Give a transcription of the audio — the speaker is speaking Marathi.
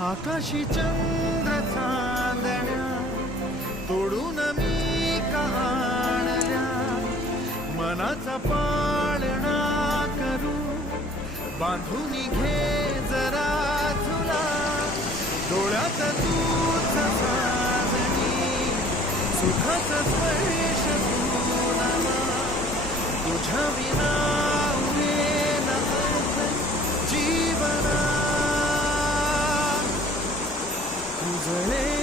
आकाशी चंद्र चांदण्या तोडून मी का आणल्या, मनाचा पाळणा करू बांधून घे जरा तुला, डोळ्यात तूच साजणी सुखाचा स्पर्श तुला, तुझ्या विना उरेल जीवना उजळे